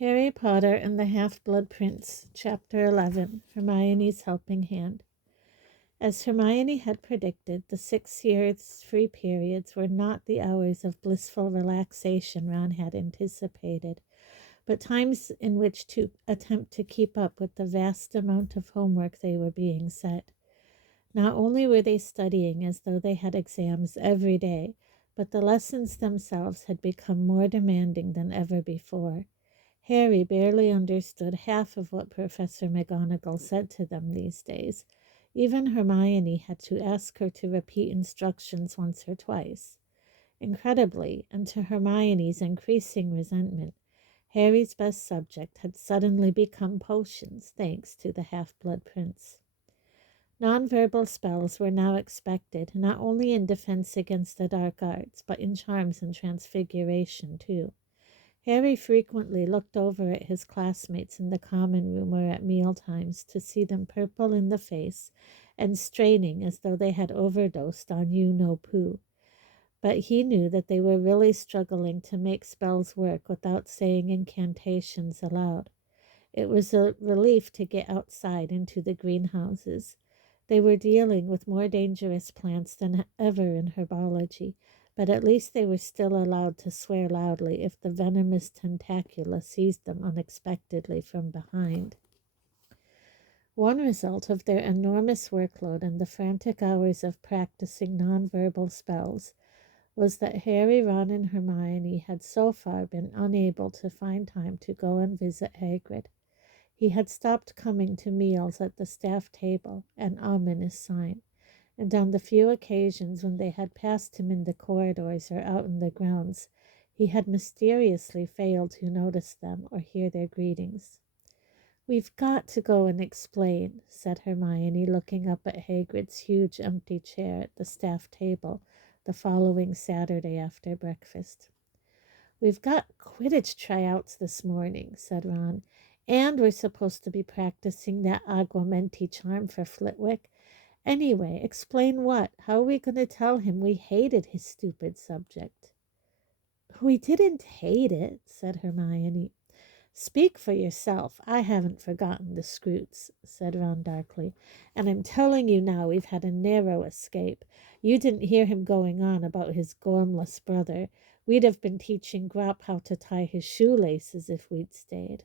Harry Potter and the Half-Blood Prince, Chapter 11, Hermione's Helping Hand. As Hermione had predicted, the 6 years' free periods were not the hours of blissful relaxation Ron had anticipated, but times in which to attempt to keep up with the vast amount of homework they were being set. Not only were they studying as though they had exams every day, but the lessons themselves had become more demanding than ever before. Harry barely understood half of what Professor McGonagall said to them these days. Even Hermione had to ask her to repeat instructions once or twice. Incredibly, and to Hermione's increasing resentment, Harry's best subject had suddenly become potions, thanks to the Half-Blood Prince. Nonverbal spells were now expected, not only in defense against the dark arts, but in charms and transfiguration, too. Harry frequently looked over at his classmates in the common room or at mealtimes to see them purple in the face and straining as though they had overdosed on you-know-poo. But he knew that they were really struggling to make spells work without saying incantations aloud. It was a relief to get outside into the greenhouses. They were dealing with more dangerous plants than ever in herbology, but at least they were still allowed to swear loudly if the venomous tentacula seized them unexpectedly from behind. One result of their enormous workload and the frantic hours of practicing nonverbal spells was that Harry, Ron, and Hermione had so far been unable to find time to go and visit Hagrid. He had stopped coming to meals at the staff table, an ominous sign, and on the few occasions when they had passed him in the corridors or out in the grounds, he had mysteriously failed to notice them or hear their greetings. "We've got to go and explain," said Hermione, looking up at Hagrid's huge empty chair at the staff table the following Saturday after breakfast. "We've got Quidditch tryouts this morning," said Ron, "and we're supposed to be practicing that Aguamenti charm for Flitwick. Anyway, explain what? How are we going to tell him we hated his stupid subject?" "We didn't hate it," said Hermione. "Speak for yourself. I haven't forgotten the Scroots," said Ron darkly. "And I'm telling you now we've had a narrow escape. You didn't hear him going on about his gormless brother. We'd have been teaching Grop how to tie his shoelaces if we'd stayed."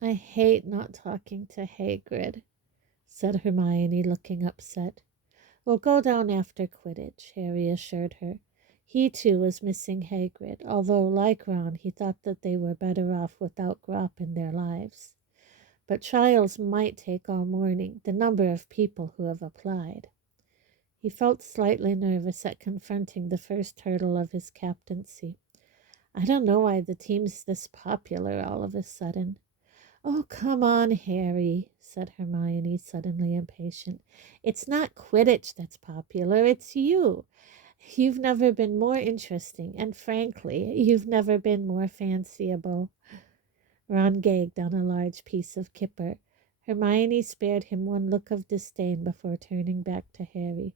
"I hate not talking to Hagrid," said Hermione, looking upset. "We'll go down after Quidditch," Harry assured her. He, too, was missing Hagrid, although, like Ron, he thought that they were better off without Grop in their lives. But trials might take all morning, the number of people who have applied. He felt slightly nervous at confronting the first hurdle of his captaincy. "I don't know why the team's this popular all of a sudden." "Oh, come on, Harry," said Hermione, suddenly impatient. "It's not Quidditch that's popular, it's you. You've never been more interesting, and frankly, you've never been more fanciable." Ron gagged on a large piece of kipper. Hermione spared him one look of disdain before turning back to Harry.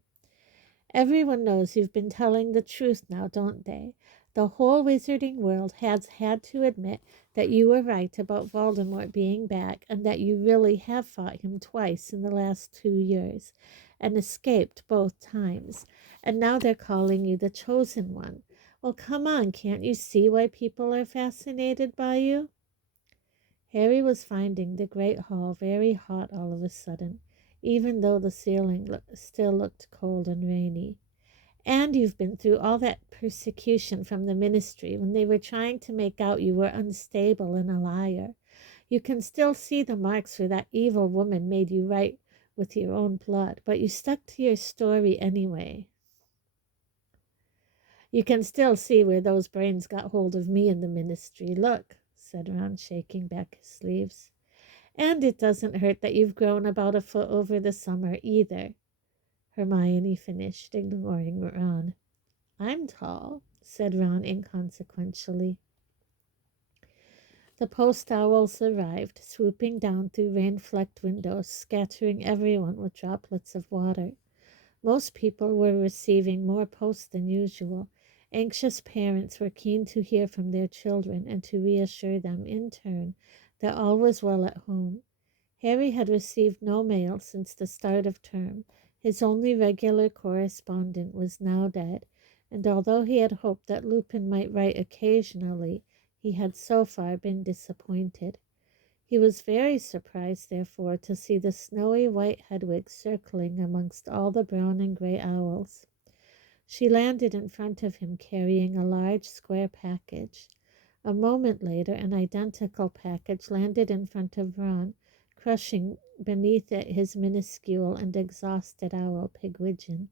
"Everyone knows you've been telling the truth now, don't they? The whole wizarding world has had to admit that you were right about Voldemort being back and that you really have fought him twice in the last 2 years and escaped both times. And now they're calling you the chosen one. Well, come on, can't you see why people are fascinated by you?" Harry was finding the great hall very hot all of a sudden, even though the ceiling still looked cold and rainy. "And you've been through all that persecution from the ministry when they were trying to make out you were unstable and a liar. You can still see the marks where that evil woman made you write with your own blood, but you stuck to your story anyway. You can still see where those brains got hold of me in the ministry. Look," said Ron, shaking back his sleeves. "And it doesn't hurt that you've grown about a foot over the summer either," Hermione finished, ignoring Ron. "I'm tall," said Ron inconsequentially. The post owls arrived, swooping down through rain-flecked windows, scattering everyone with droplets of water. Most people were receiving more post than usual, Anxious parents were keen to hear from their children and to reassure them in turn that all was well at home. Harry had received no mail since the start of term. His only regular correspondent was now dead, and although he had hoped that Lupin might write occasionally, he had so far been disappointed. He was very surprised, therefore, to see the snowy white Hedwig circling amongst all the brown and gray owls. She landed in front of him carrying a large square package. A moment later, an identical package landed in front of Ron, crushing beneath it his minuscule and exhausted owl, Pigwidgeon.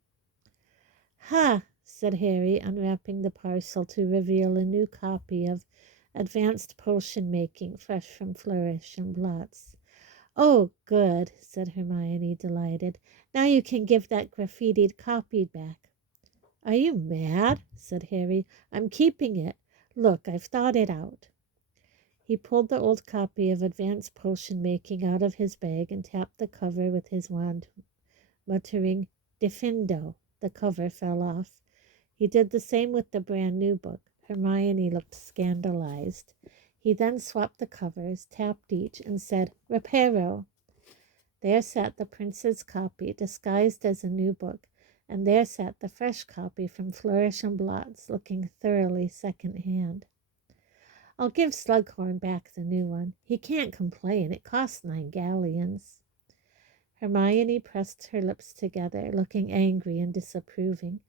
"Ha!" said Harry, unwrapping the parcel to reveal a new copy of Advanced Potion Making, fresh from Flourish and Blots. "Oh, good," said Hermione, delighted. "Now you can give that graffitied copy back." "Are you mad?" said Harry. "I'm keeping it. Look, I've thought it out." He pulled the old copy of Advanced Potion Making out of his bag and tapped the cover with his wand, muttering, "Diffindo." The cover fell off. He did the same with the brand new book. Hermione looked scandalized. He then swapped the covers, tapped each, and said, "Reparo." There sat the prince's copy, disguised as a new book, and there sat the fresh copy from Flourish and Blots, looking thoroughly second-hand. "I'll give Slughorn back the new one. He can't complain. It cost 9 galleons. Hermione pressed her lips together, looking angry and disapproving,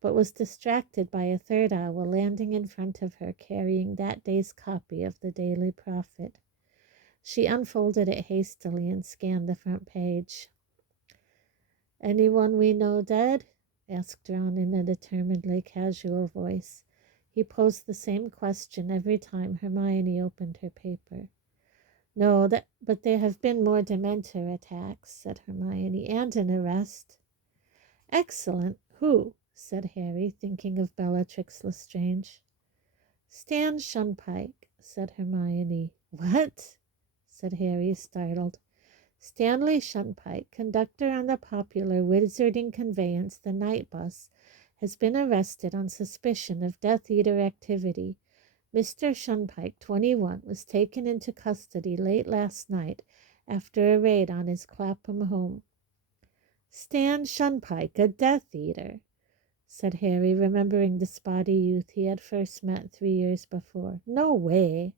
but was distracted by a third owl landing in front of her, carrying that day's copy of the Daily Prophet. She unfolded it hastily and scanned the front page. "Anyone we know dead?" asked Ron in a determinedly casual voice. He posed the same question every time Hermione opened her paper. "No, but there have been more Dementor attacks," said Hermione, "and an arrest." "Excellent. Who?" said Harry, thinking of Bellatrix Lestrange. "Stan Shunpike," said Hermione. "What?" said Harry, startled. "Stanley Shunpike, conductor on the popular wizarding conveyance, the Night Bus, has been arrested on suspicion of Death Eater activity. Mr. Shunpike, 21, was taken into custody late last night after a raid on his Clapham home." "Stan Shunpike, a Death Eater," said Harry, remembering the spotty youth he had first met 3 years before. "No way."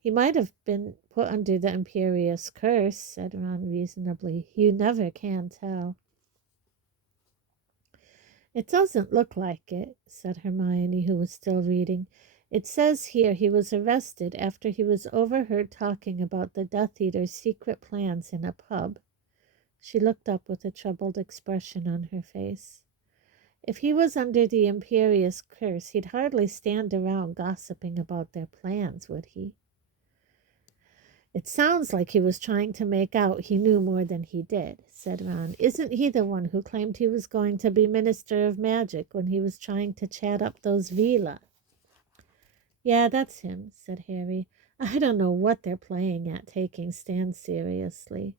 "He might have been put under the Imperious curse," said Ron reasonably. "You never can tell." "It doesn't look like it," said Hermione, who was still reading. "It says here he was arrested after he was overheard talking about the Death Eater's secret plans in a pub." She looked up with a troubled expression on her face. "If he was under the Imperious curse, he'd hardly stand around gossiping about their plans, would he?" "It sounds like he was trying to make out he knew more than he did," said Ron. "Isn't he the one who claimed he was going to be Minister of Magic when he was trying to chat up those Vila?" "Yeah, that's him," said Harry. "I don't know what they're playing at, taking Stan seriously."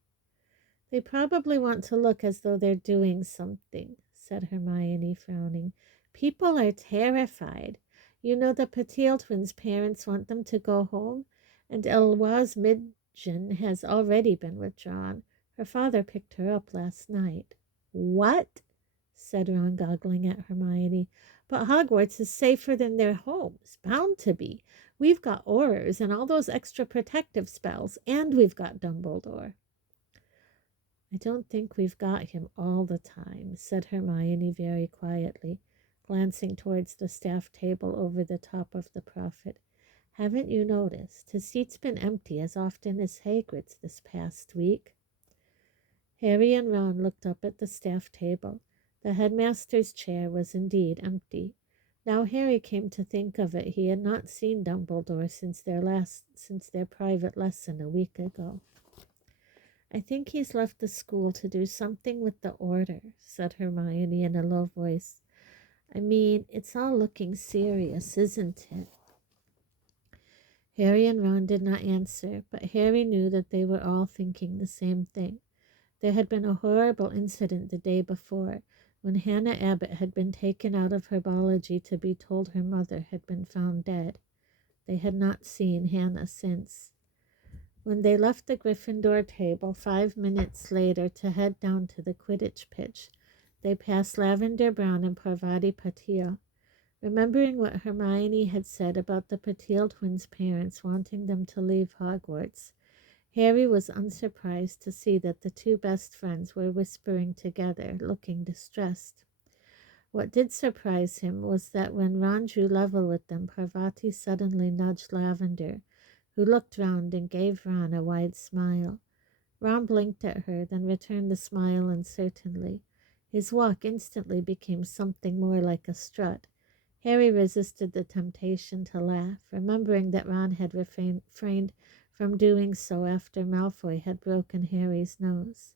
"They probably want to look as though they're doing something," said Hermione, frowning. "People are terrified. You know the Patil twins' parents want them to go home, and Eloise Midgen has already been withdrawn. Her father picked her up last night." "What?" said Ron, goggling at Hermione. "But Hogwarts is safer than their homes. Bound to be. We've got Aurors and all those extra protective spells, and we've got Dumbledore." "I don't think we've got him all the time," said Hermione very quietly, glancing towards the staff table over the top of the Prophet. "Haven't you noticed? His seat's been empty as often as Hagrid's this past week." Harry and Ron looked up at the staff table. The headmaster's chair was indeed empty. Now Harry came to think of it, he had not seen Dumbledore since their private lesson a week ago. "I think he's left the school to do something with the order," said Hermione in a low voice. "I mean, it's all looking serious, isn't it?" Harry and Ron did not answer, but Harry knew that they were all thinking the same thing. There had been a horrible incident the day before. when Hannah Abbott had been taken out of herbology to be told her mother had been found dead. They had not seen Hannah since. When they left the Gryffindor table 5 minutes later to head down to the Quidditch pitch, they passed Lavender Brown and Parvati Patil. Remembering what Hermione had said about the Patil twins' parents wanting them to leave Hogwarts, Harry was unsurprised to see that the two best friends were whispering together, looking distressed. What did surprise him was that when Ron drew level with them, Parvati suddenly nudged Lavender, who looked round and gave Ron a wide smile. Ron blinked at her, then returned the smile uncertainly. His walk instantly became something more like a strut. Harry resisted the temptation to laugh, remembering that Ron had refrained from doing so after Malfoy had broken Harry's nose.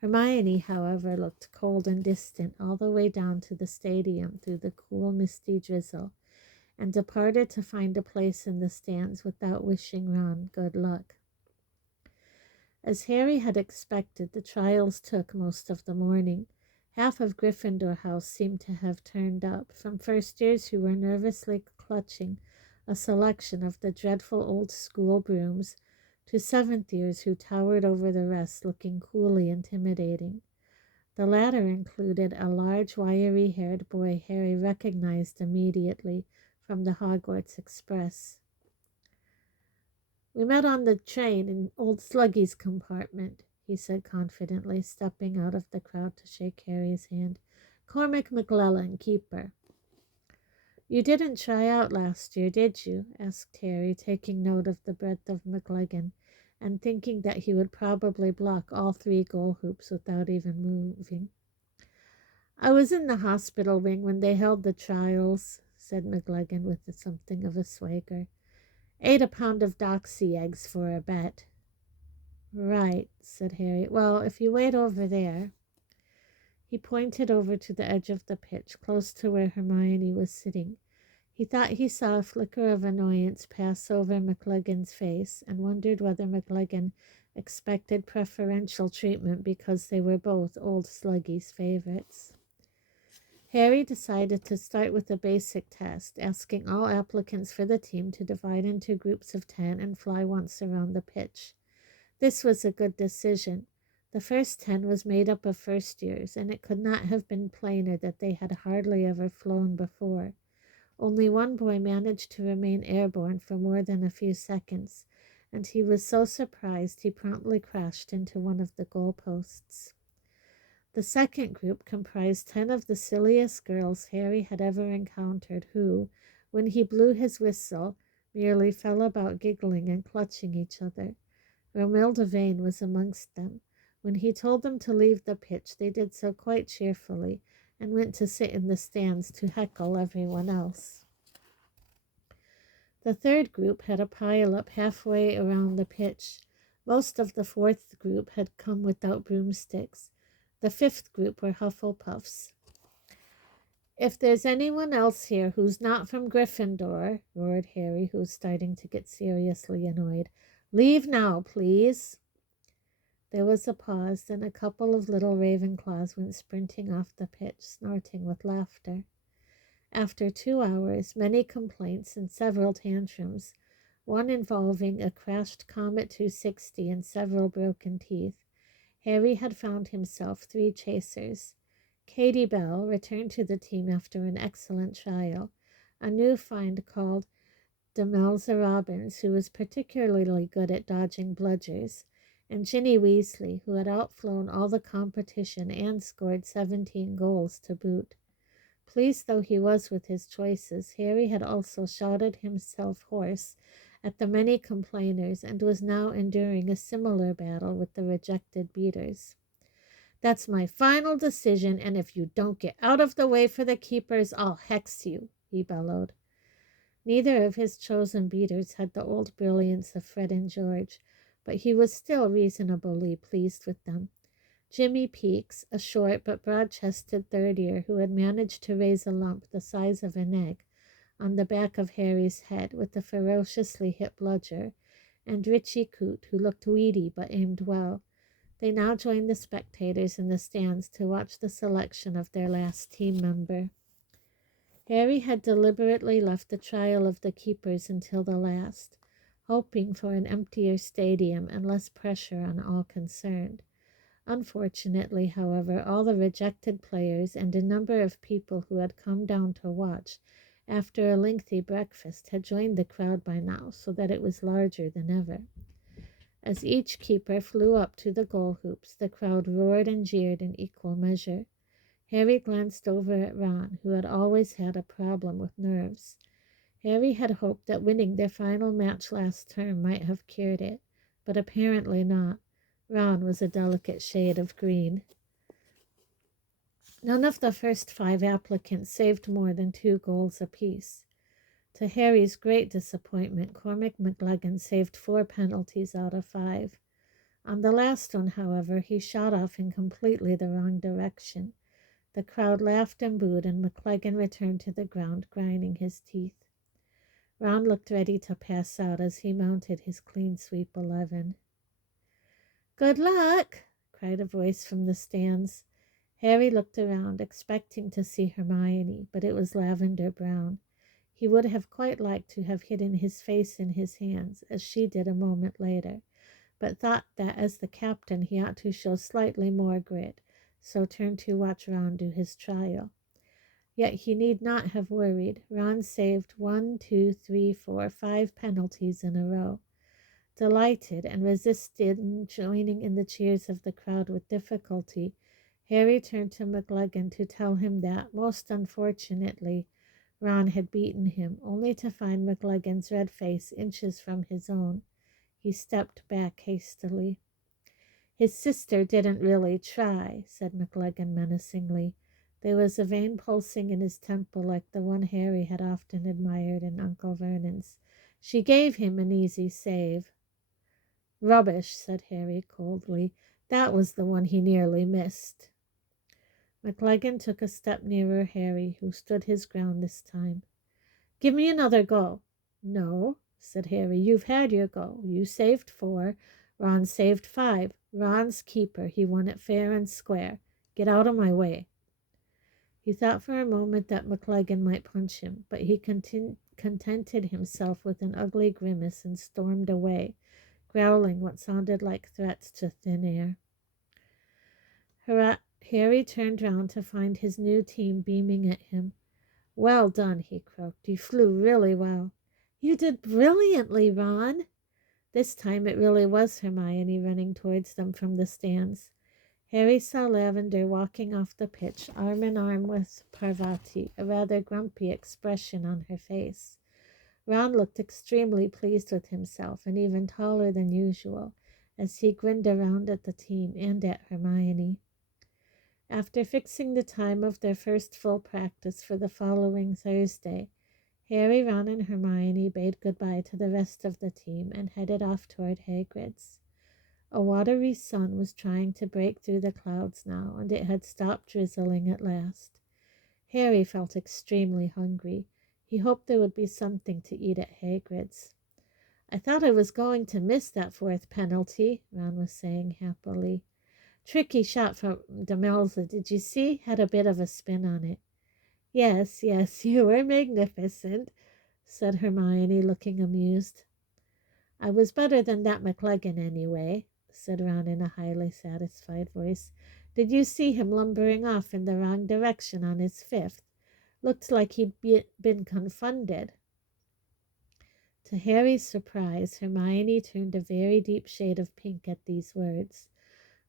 Hermione, however, looked cold and distant all the way down to the stadium through the cool, misty drizzle, and departed to find a place in the stands without wishing Ron good luck. As Harry had expected, the trials took most of the morning. Half of Gryffindor House seemed to have turned up, from first-years who were nervously clutching a selection of the dreadful old school brooms, to seventh-years who towered over the rest, looking coolly intimidating. The latter included a large, wiry-haired boy Harry recognized immediately from the Hogwarts Express. "We met on the train in old Sluggy's compartment," he said confidently, stepping out of the crowd to shake Harry's hand. "Cormac McLellan, keeper." "You didn't try out last year, did you?" asked Harry, taking note of the breadth of McLeggan, and thinking that he would probably block all 3 goal hoops without even moving. "I was in the hospital wing when they held the trials," said McLeggan with something of a swagger. "Ate a pound of doxy eggs for a bet." "Right," said Harry. "Well, if you wait over there." He pointed over to the edge of the pitch, close to where Hermione was sitting. He thought he saw a flicker of annoyance pass over McLeggan's face, and wondered whether McLeggan expected preferential treatment because they were both old Sluggy's favorites. Harry decided to start with a basic test, asking all applicants for the team to divide into groups of 10 and fly once around the pitch. This was a good decision. The first 10 was made up of first-years, and it could not have been plainer that they had hardly ever flown before. Only one boy managed to remain airborne for more than a few seconds, and he was so surprised he promptly crashed into one of the goalposts. The second group comprised 10 of the silliest girls Harry had ever encountered, who, when he blew his whistle, merely fell about giggling and clutching each other. Romilda Vane was amongst them. When he told them to leave the pitch, they did so quite cheerfully, and went to sit in the stands to heckle everyone else. The third group had a pile-up halfway around the pitch. Most of the fourth group had come without broomsticks. The fifth group were Hufflepuffs. "If there's anyone else here who's not from Gryffindor," roared Harry, who was starting to get seriously annoyed, "leave now, please." There was a pause, then a couple of little Ravenclaws went sprinting off the pitch, snorting with laughter. After 2 hours, many complaints, and several tantrums, one involving a crashed Comet 260 and several broken teeth, Harry had found himself 3 chasers. Katie Bell returned to the team after an excellent trial, a new find called Demelza Robbins, who was particularly good at dodging bludgers, and Ginny Weasley, who had outflown all the competition and scored 17 goals to boot. Pleased though he was with his choices, Harry had also shouted himself hoarse at the many complainers, and was now enduring a similar battle with the rejected beaters. "That's my final decision, and if you don't get out of the way for the keepers, I'll hex you," he bellowed. Neither of his chosen beaters had the old brilliance of Fred and George, but he was still reasonably pleased with them. Jimmy Peakes, a short but broad-chested third-year who had managed to raise a lump the size of an egg on the back of Harry's head with a ferociously hit bludger, and Richie Coote, who looked weedy but aimed well. They now joined the spectators in the stands to watch the selection of their last team member. Harry had deliberately left the trial of the keepers until the last, hoping for an emptier stadium and less pressure on all concerned. Unfortunately, however, all the rejected players and a number of people who had come down to watch after a lengthy breakfast had joined the crowd by now, so that it was larger than ever. As each keeper flew up to the goal hoops, the crowd roared and jeered in equal measure. Harry glanced over at Ron, who had always had a problem with nerves. Harry had hoped that winning their final match last term might have cured it, but apparently not. Ron was a delicate shade of green. None of the first 5 applicants saved more than 2 goals apiece. To Harry's great disappointment, Cormac McLaggan saved 4 penalties out of 5. On the last one, however, he shot off in completely the wrong direction. The crowd laughed and booed, and McLaggan returned to the ground, grinding his teeth. Ron looked ready to pass out as he mounted his clean sweep 11. "Good luck!" cried a voice from the stands. Harry looked around, expecting to see Hermione, but it was Lavender Brown. He would have quite liked to have hidden his face in his hands, as she did a moment later, but thought that as the captain he ought to show slightly more grit, so turned to watch Ron do his trial. Yet he need not have worried. Ron saved 1, 2, 3, 4, 5 penalties in a row. Delighted and resisted joining in the cheers of the crowd with difficulty, Harry turned to McLaggan to tell him that, most unfortunately, Ron had beaten him, only to find McLaggan's red face inches from his own. He stepped back hastily. "His sister didn't really try," said McLaggan menacingly. There was a vein pulsing in his temple like the one Harry had often admired in Uncle Vernon's. "She gave him an easy save." "Rubbish," said Harry coldly. "That was the one he nearly missed." McLaggan took a step nearer Harry, who stood his ground this time. "Give me another go." "No," said Harry, "you've had your go. You saved 4. Ron saved 5. Ron's keeper. He won it fair and square. Get out of my way." He thought for a moment that McLaggan might punch him, but he contented himself with an ugly grimace and stormed away, growling what sounded like threats to thin air. Harry turned round to find his new team beaming at him. "Well done," he croaked. "You flew really well." "You did brilliantly, Ron." This time it really was Hermione running towards them from the stands. Harry saw Lavender walking off the pitch, arm in arm with Parvati, a rather grumpy expression on her face. Ron looked extremely pleased with himself, and even taller than usual, as he grinned around at the team and at Hermione. After fixing the time of their first full practice for the following Thursday, Harry, Ron, and Hermione bade goodbye to the rest of the team and headed off toward Hagrid's. A watery sun was trying to break through the clouds now, and it had stopped drizzling at last. Harry felt extremely hungry. He hoped there would be something to eat at Hagrid's. "I thought I was going to miss that 4th penalty," Ron was saying happily. "Tricky shot from Demelza, did you see? Had a bit of a spin on it." Yes, you were magnificent," said Hermione, looking amused. "I was better than that McLaggan anyway," said Ron in a highly satisfied voice. "Did you see him lumbering off in the wrong direction on his 5th? Looked like he'd been confounded." To Harry's surprise, Hermione turned a very deep shade of pink at these words.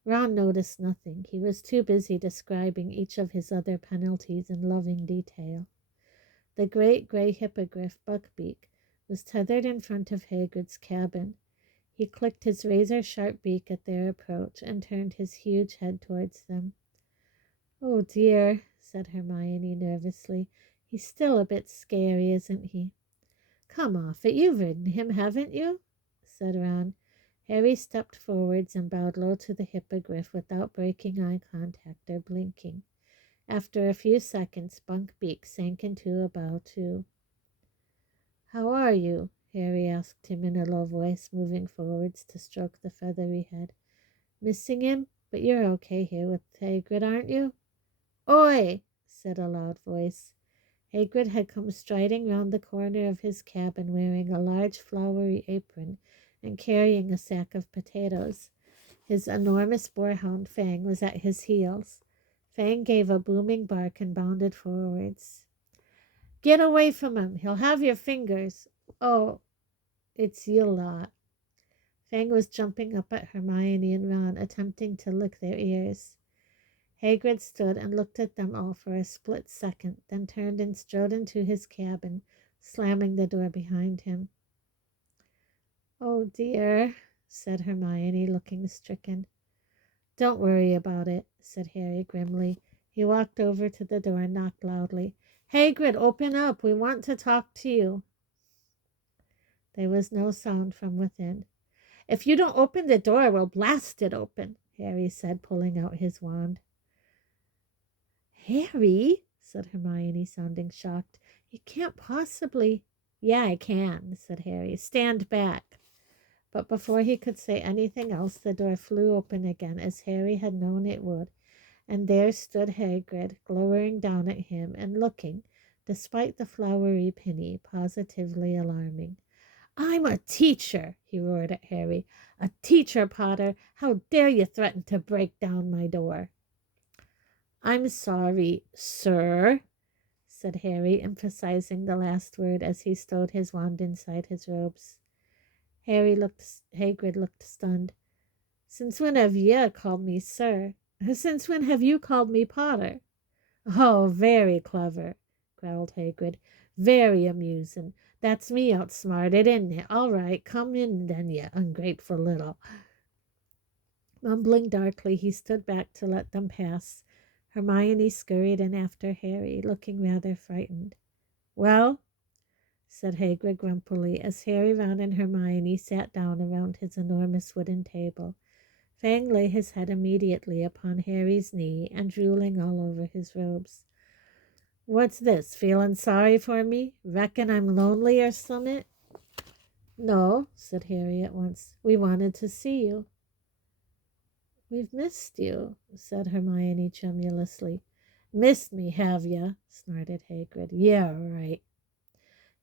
Ron noticed nothing. He was too busy describing each of his other penalties in loving detail. The great gray hippogriff, Buckbeak, was tethered in front of Hagrid's cabin. He clicked his razor-sharp beak at their approach and turned his huge head towards them. "Oh dear," said Hermione nervously. "He's still a bit scary, isn't he?" "Come off it. You've ridden him, haven't you?" said Ron. Harry stepped forwards and bowed low to the hippogriff without breaking eye contact or blinking. After a few seconds, Buckbeak sank into a bow too. "How are you?" Harry asked him in a low voice, moving forwards to stroke the feathery head. Missing him? But you're okay here with Hagrid, aren't you? Oi! Said a loud voice. Hagrid had come striding round the corner of his cabin wearing a large flowery apron and carrying a sack of potatoes. His enormous boarhound Fang was at his heels. Fang gave a booming bark and bounded forwards. Get away from him! He'll have your fingers! Oh, it's you lot. Fang was jumping up at Hermione and Ron, attempting to lick their ears. Hagrid stood and looked at them all for a split second, then turned and strode into his cabin, slamming the door behind him. Oh dear, said Hermione, looking stricken. Don't worry about it, said Harry grimly. He walked over to the door and knocked loudly. Hagrid, open up. We want to talk to you. There was no sound from within. If you don't open the door, we'll blast it open, Harry said, pulling out his wand. Harry, said Hermione, sounding shocked, you can't possibly. Yeah, I can, said Harry. Stand back. But before he could say anything else, the door flew open again, as Harry had known it would, and there stood Hagrid, glowering down at him and looking, despite the flowery pinny, positively alarming. I'm a teacher, he roared at Harry. A teacher, Potter. How dare you threaten to break down my door? I'm sorry, sir, said Harry, emphasizing the last word as he stowed his wand inside his robes. Hagrid looked stunned. Since when have you called me sir? Since when have you called me Potter? Oh, very clever, growled Hagrid. Very amusing. That's me outsmarted, isn't it? All right, come in then, you ungrateful little. Mumbling darkly, he stood back to let them pass. Hermione scurried in after Harry, looking rather frightened. Well, said Hagrid grumpily, as Harry, Ron, and Hermione sat down around his enormous wooden table. Fang lay his head immediately upon Harry's knee and drooling all over his robes. What's this, feeling sorry for me? Reckon I'm lonely or summit? No, said Harry at once. We wanted to see you. We've missed you, said Hermione tremulously. Missed me, have ya? Snorted Hagrid. Yeah, right.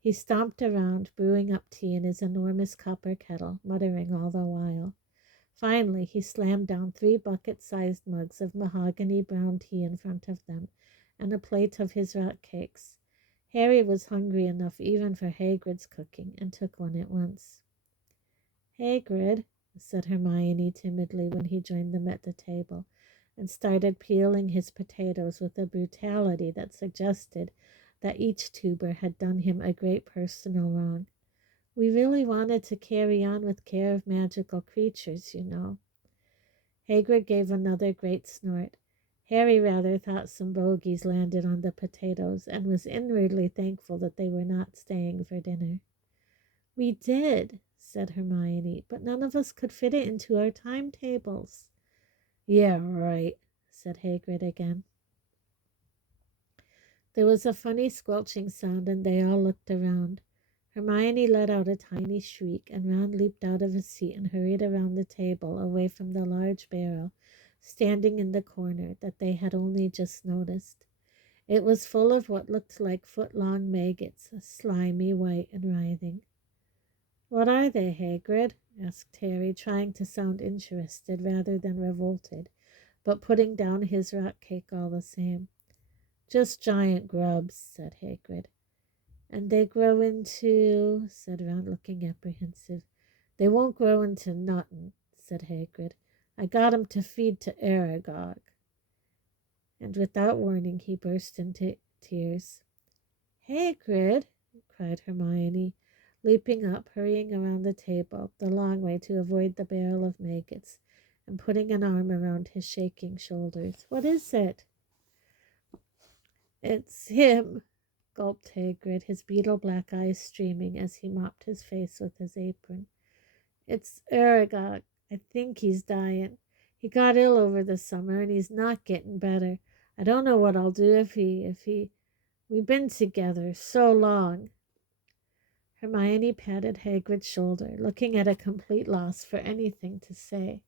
He stomped around, brewing up tea in his enormous copper kettle, muttering all the while. Finally, he slammed down 3 bucket-sized mugs of mahogany brown tea in front of them, and a plate of his rock cakes. Harry was hungry enough even for Hagrid's cooking, and took one at once. Hagrid, said Hermione timidly when he joined them at the table, and started peeling his potatoes with a brutality that suggested that each tuber had done him a great personal wrong. We really wanted to carry on with Care of Magical Creatures, you know. Hagrid gave another great snort. Harry rather thought some bogies landed on the potatoes and was inwardly thankful that they were not staying for dinner. We did, said Hermione, but none of us could fit it into our timetables. Yeah, right, said Hagrid again. There was a funny squelching sound, and they all looked around. Hermione let out a tiny shriek, and Ron leaped out of his seat and hurried around the table, away from the large barrel standing in the corner that they had only just noticed. It was full of what looked like foot-long maggots, slimy, white, and writhing. What are they, Hagrid? Asked Harry, trying to sound interested rather than revolted, but putting down his rock cake all the same. Just giant grubs, said Hagrid. And they grow into, said Ron, looking apprehensive. They won't grow into nothin', said Hagrid. I got 'em to feed to Aragog. And without warning, he burst into tears. Hagrid, cried Hermione, leaping up, hurrying around the table, the long way to avoid the barrel of maggots, and putting an arm around his shaking shoulders. What is it? It's him, gulped Hagrid, his beetle-black eyes streaming as he mopped his face with his apron. It's Aragog. I think he's dying. He got ill over the summer, and he's not getting better. I don't know what I'll do if he... We've been together so long. Hermione patted Hagrid's shoulder, looking at a complete loss for anything to say.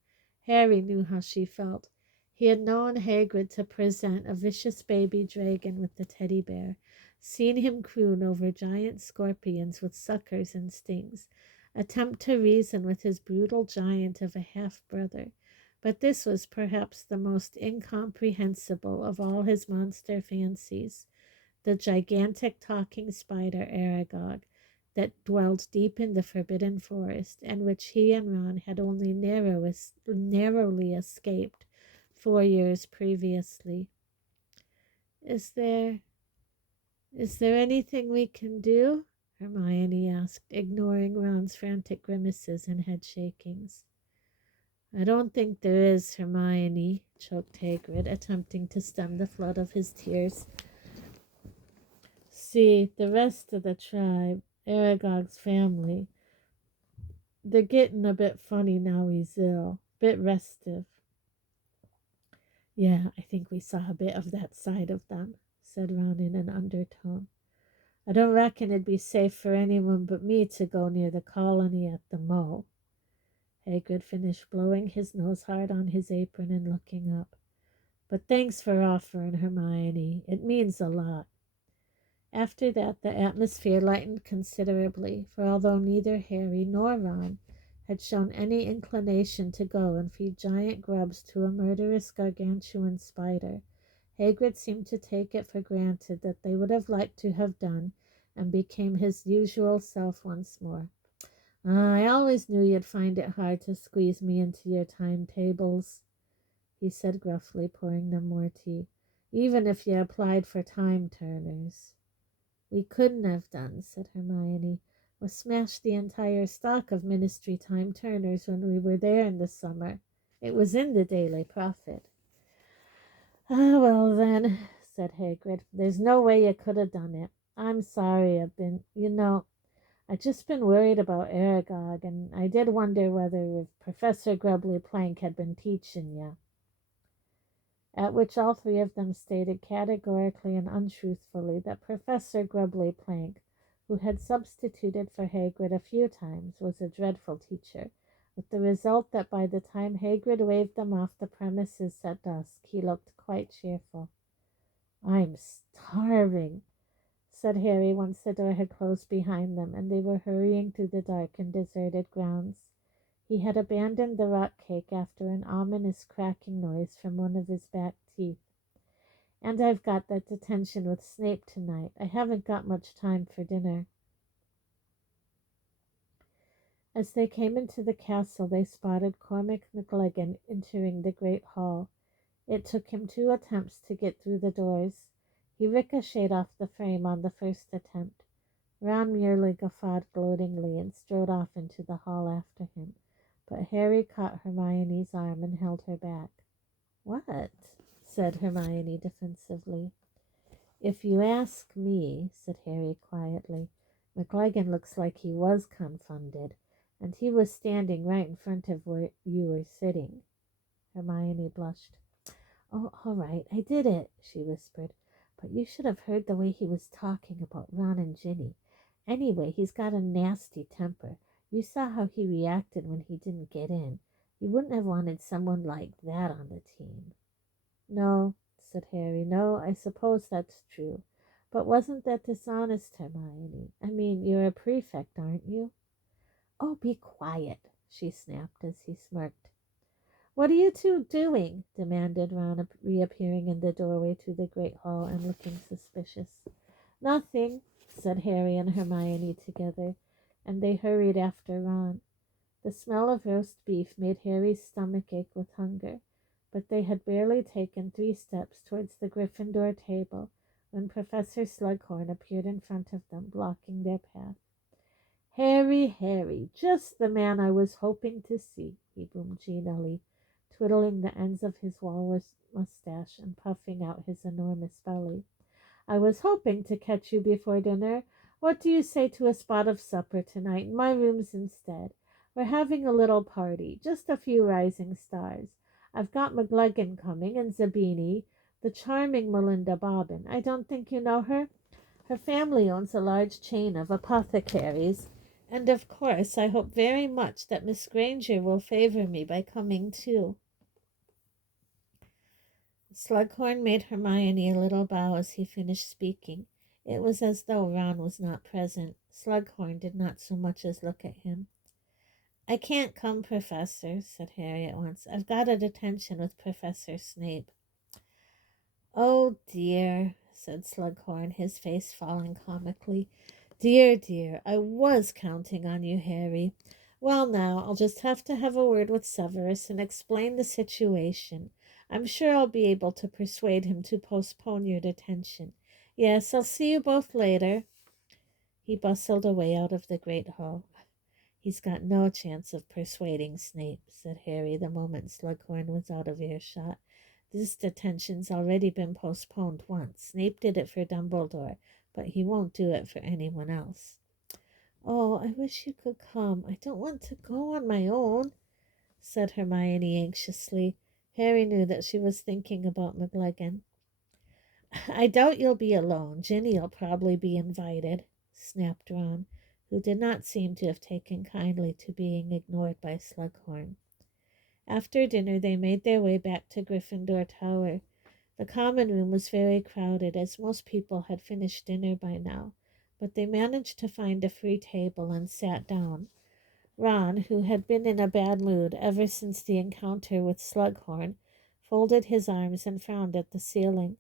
Harry knew how she felt. He had known Hagrid to present a vicious baby dragon with the teddy bear, seen him croon over giant scorpions with suckers and stings, attempt to reason with his brutal giant of a half-brother. But this was perhaps the most incomprehensible of all his monster fancies, the gigantic talking spider Aragog, that dwelt deep in the forbidden forest, and which he and Ron had only narrowly escaped 4 years previously. Is there anything we can do? Hermione asked, ignoring Ron's frantic grimaces and head shakings. I don't think there is, Hermione, choked Hagrid, attempting to stem the flood of his tears. See, the rest of the tribe, Aragog's family, they're getting a bit funny now he's ill, bit restive. Yeah, I think we saw a bit of that side of them, said Ron in an undertone. I don't reckon it'd be safe for anyone but me to go near the colony at the Mow. Hagrid finished blowing his nose hard on his apron and looking up. But thanks for offering, Hermione. It means a lot. After that, the atmosphere lightened considerably, for although neither Harry nor Ron had shown any inclination to go and feed giant grubs to a murderous gargantuan spider, Hagrid seemed to take it for granted that they would have liked to have done, and became his usual self once more. I always knew you'd find it hard to squeeze me into your timetables, he said gruffly, pouring them more tea, even if you applied for time-turners. We couldn't have done, said Hermione. We smashed the entire stock of Ministry time-turners when we were there in the summer. It was in the Daily Prophet. Ah, well then, said Hagrid, there's no way you could have done it. I'm sorry I've just been worried about Aragog, and I did wonder whether if Professor Grubbly Plank had been teaching you. At which all three of them stated categorically and untruthfully that Professor Grubbly Plank, who had substituted for Hagrid a few times, was a dreadful teacher, with the result that by the time Hagrid waved them off the premises at dusk, he looked quite cheerful. I'm starving, said Harry once the door had closed behind them and they were hurrying through the dark and deserted grounds. He had abandoned the rock cake after an ominous cracking noise from one of his back teeth. And I've got that detention with Snape tonight. I haven't got much time for dinner. As they came into the castle, they spotted Cormac McLaggen entering the great hall. It took him 2 attempts to get through the doors. He ricocheted off the frame on the first attempt. Ron merely guffawed gloatingly and strode off into the hall after him. But Harry caught Hermione's arm and held her back. What? Said Hermione defensively. If you ask me, said Harry quietly, McLaggen looks like he was confounded, and he was standing right in front of where you were sitting. Hermione blushed. Oh, all right, I did it, she whispered. But you should have heard the way he was talking about Ron and Ginny. Anyway, he's got a nasty temper. You saw how he reacted when he didn't get in. You wouldn't have wanted someone like that on the team. No, said Harry. No, I suppose that's true. But wasn't that dishonest, Hermione? I mean, you're a prefect, aren't you? Oh, be quiet, she snapped as he smirked. What are you two doing? Demanded Ron, reappearing in the doorway to the great hall and looking suspicious. Nothing, said Harry and Hermione together, and they hurried after Ron. The smell of roast beef made Harry's stomach ache with hunger, but they had barely taken 3 steps towards the Gryffindor table when Professor Slughorn appeared in front of them, blocking their path. Harry, just the man I was hoping to see, he boomed genially, twiddling the ends of his walrus mustache and puffing out his enormous belly. I was hoping to catch you before dinner. What do you say to a spot of supper tonight in my rooms instead? We're having a little party, just a few rising stars. I've got McLaggen coming, and Zabini, the charming Melinda Bobbin. I don't think you know her? Her family owns a large chain of apothecaries, And of course, I hope very much that Miss Granger will favor me by coming too. Slughorn made Hermione a little bow as he finished speaking. It was as though Ron was not present. Slughorn did not so much as look at him. I can't come, Professor, said Harry at once. I've got a detention with Professor Snape. Oh, dear, said Slughorn, his face falling comically. Dear, dear, I was counting on you, Harry. Well, now, I'll just have to have a word with Severus and explain the situation. I'm sure I'll be able to persuade him to postpone your detention. Yes, I'll see you both later. He bustled away out of the great hall. He's got no chance of persuading Snape, said Harry the moment Slughorn was out of earshot. This detention's already been postponed once. Snape did it for Dumbledore, but he won't do it for anyone else. Oh, I wish you could come. I don't want to go on my own, said Hermione anxiously. Harry knew that she was thinking about McLaggen. I doubt you'll be alone. Ginny'll probably be invited, snapped Ron, who did not seem to have taken kindly to being ignored by Slughorn. After dinner they made their way back to Gryffindor Tower. The common room was very crowded, as most people had finished dinner by now, but they managed to find a free table and sat down. Ron, who had been in a bad mood ever since the encounter with Slughorn, folded his arms and frowned at the ceiling.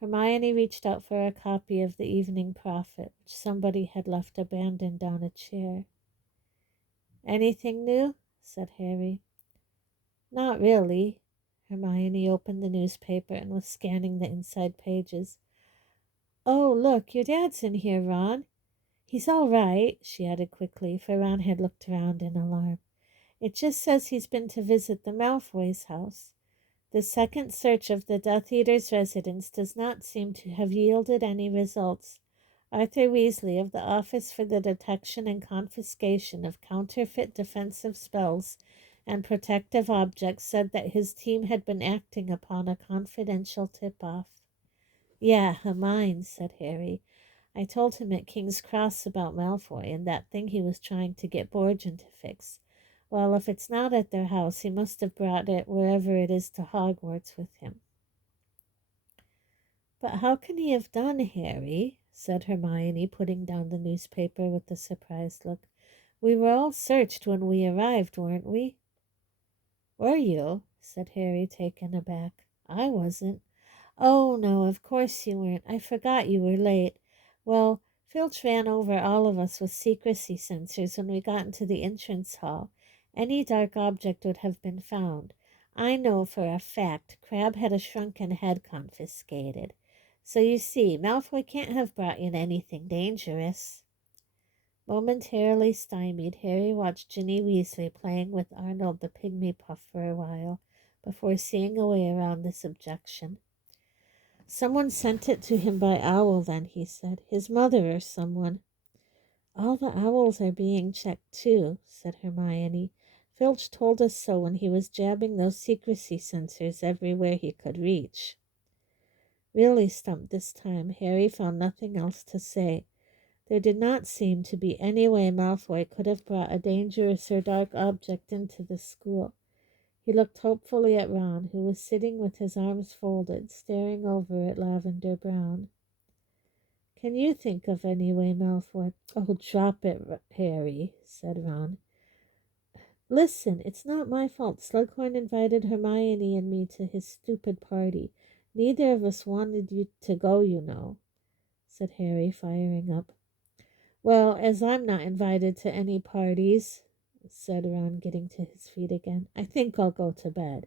Hermione reached out for a copy of the Evening Prophet, which somebody had left abandoned on a chair. Anything new? Said Harry. Not really. Hermione opened the newspaper and was scanning the inside pages. Oh, look, your dad's in here, Ron. He's all right, she added quickly, for Ron had looked around in alarm. It just says he's been to visit the Malfoys' house. The second search of the Death Eater's residence does not seem to have yielded any results. Arthur Weasley of the Office for the Detection and Confiscation of Counterfeit Defensive Spells and Protective Objects said that his team had been acting upon a confidential tip-off. Yeah, mine, said Harry. I told him at King's Cross about Malfoy and that thing he was trying to get Borgin to fix. Well, if it's not at their house, he must have brought it wherever it is to Hogwarts with him. But how can he have done, Harry? Said Hermione, putting down the newspaper with a surprised look. We were all searched when we arrived, weren't we? Were you? Said Harry, taken aback. I wasn't. Oh, no, of course you weren't. I forgot you were late. Well, Filch ran over all of us with secrecy sensors when we got into the entrance hall. Any dark object would have been found. I know for a fact Crabbe had a shrunken head confiscated. So you see, Malfoy can't have brought in anything dangerous. Momentarily stymied, Harry watched Ginny Weasley playing with Arnold the Pygmy Puff for a while, before seeing a way around this objection. Someone sent it to him by owl, then, he said. His mother or someone. All the owls are being checked, too, said Hermione. Filch told us so when he was jabbing those secrecy sensors everywhere he could reach. Really stumped this time, Harry found nothing else to say. There did not seem to be any way Malfoy could have brought a dangerous or dark object into the school. He looked hopefully at Ron, who was sitting with his arms folded, staring over at Lavender Brown. Can you think of any way, Malfoy? Oh, drop it, Harry, said Ron. Listen, it's not my fault. Slughorn invited Hermione and me to his stupid party. Neither of us wanted you to go, you know, said Harry, firing up. Well, as I'm not invited to any parties, said Ron, getting to his feet again, I think I'll go to bed.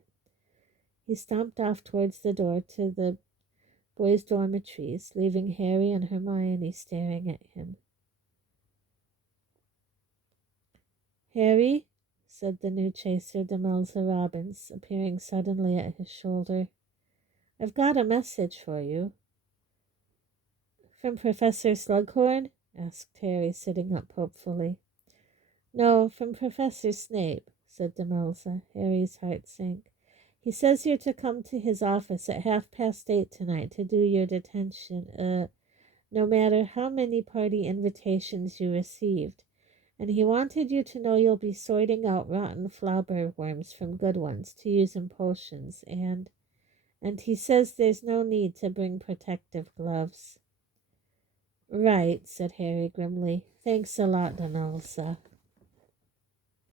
He stomped off towards the door to the boys' dormitories, leaving Harry and Hermione staring at him. Harry, said the new chaser, Demelza Robbins, appearing suddenly at his shoulder, I've got a message for you. From Professor Slughorn? Asked Harry, sitting up hopefully. No, from Professor Snape, said Demelza. Harry's heart sank. He says you're to come to his office at 8:30 tonight to do your detention, no matter how many party invitations you received. And he wanted you to know you'll be sorting out rotten flower worms from good ones to use in potions, and he says there's no need to bring protective gloves." "Right," said Harry grimly. "Thanks a lot, Donalsa."